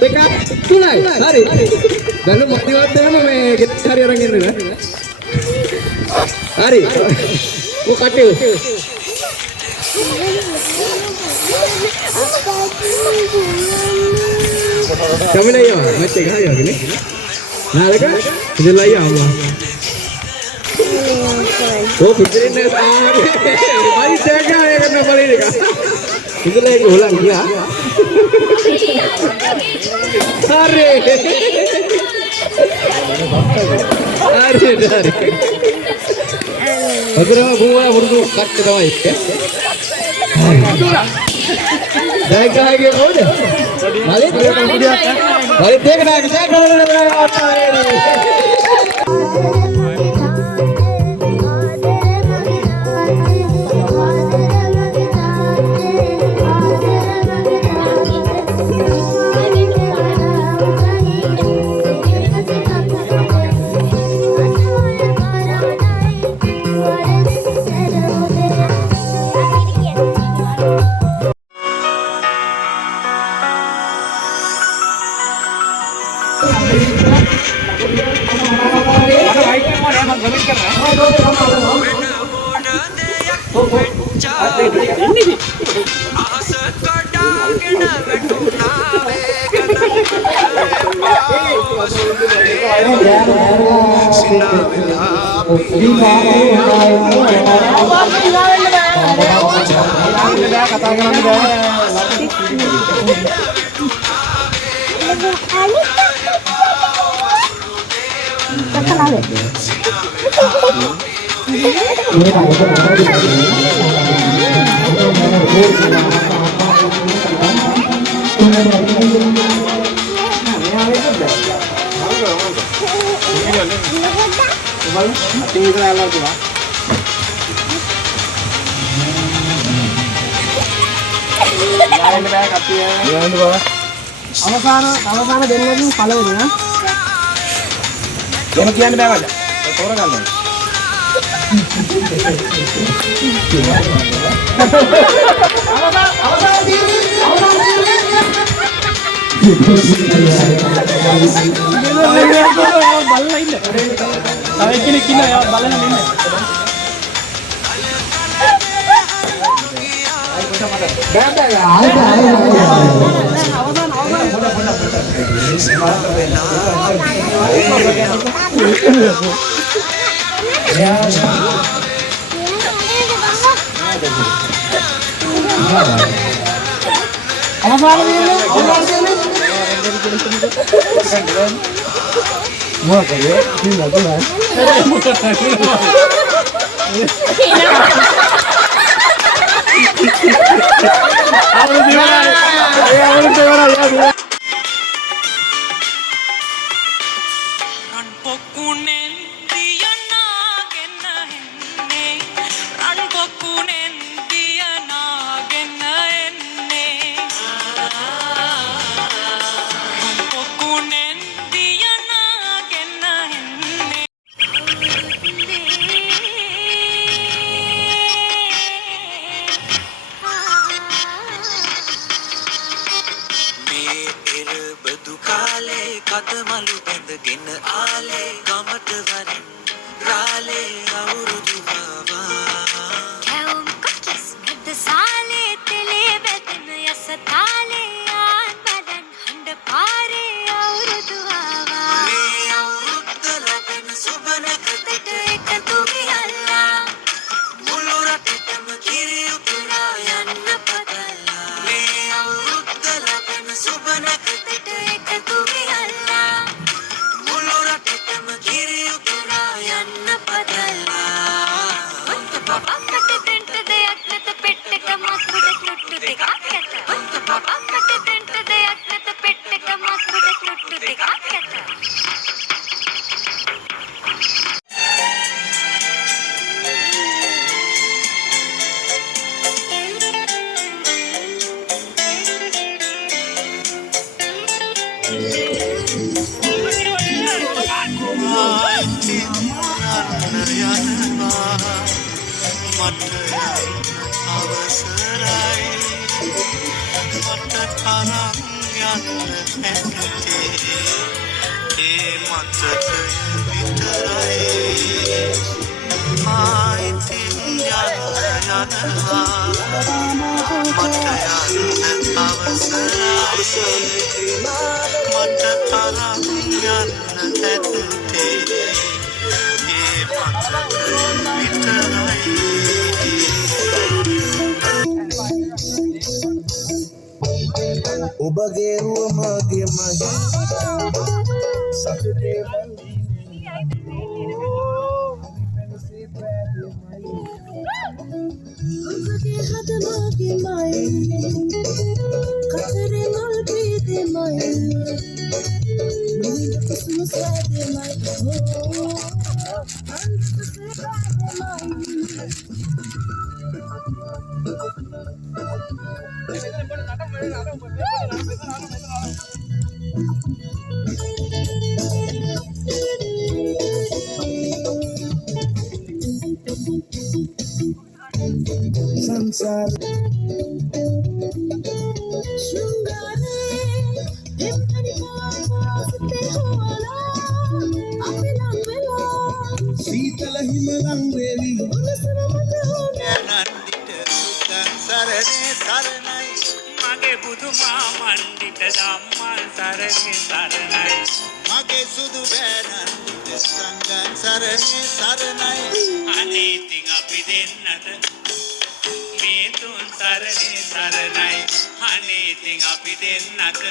දෙක තුනයි. හරි. දැන් මදිවත් එහෙම මේ ගෙදර හරි අරන් එන්න නේද? හරි. ඔය කටේ. කමින අයියා මැච් එක හරි වගේ නේ. නාලක ඉඳලා අයියා අම්මා. Oh, pikirin deh tadi. Mari jaga ya kan nomor ini kan. Itu lagi ulang ya. Hari. Hari. Agar bunga burdu kat sama itu. Jaga lagi udah. Balik balik dekna jaga apa ini. අවසාන දෙන්නකින් පළවෙනි නා එහෙම කියන්න බෑ මචං තෝරගන්න ඕනේ අවසාන බලලා ඉන්න තව එක්කෙනෙක් ඉන්නවා යා බලන්න ඉන්න අවසරයි මට තරම් යන්න හැදුවේ ඒ මතකය විතරයි ආයිතින් යනවා මට යන්න අවසරයි මට තරම් යන්න හැදුවේ ඒ මතකය විතරයි ඔබගේ රුවමගේ මගේ සතුටේ ඔබගේ හද මගේ මයි කතරේ මල් බීදේ මයි නිවිද කුසුම සෑදේ මයි අන්ත සෑදේ සංසාර शृंगारे दिमधरी पासते होला අපිලම් වෙලා සීතල හිමලං වේවි උණුසුම මත හොනේ නන්දිට සුදන් සරණේ සරණයි මගේ බුදුමා මණ්ඩිට ධම්මල් සරණේ සරණයි මගේ සුදු බෑනන්දිට සංගන් සරණේ සරණයි අනේ ඉතින් අපි දෙන්නට මේ තුන් සරණේ සරණයි අනේ ඉතින් අපි දෙන්නට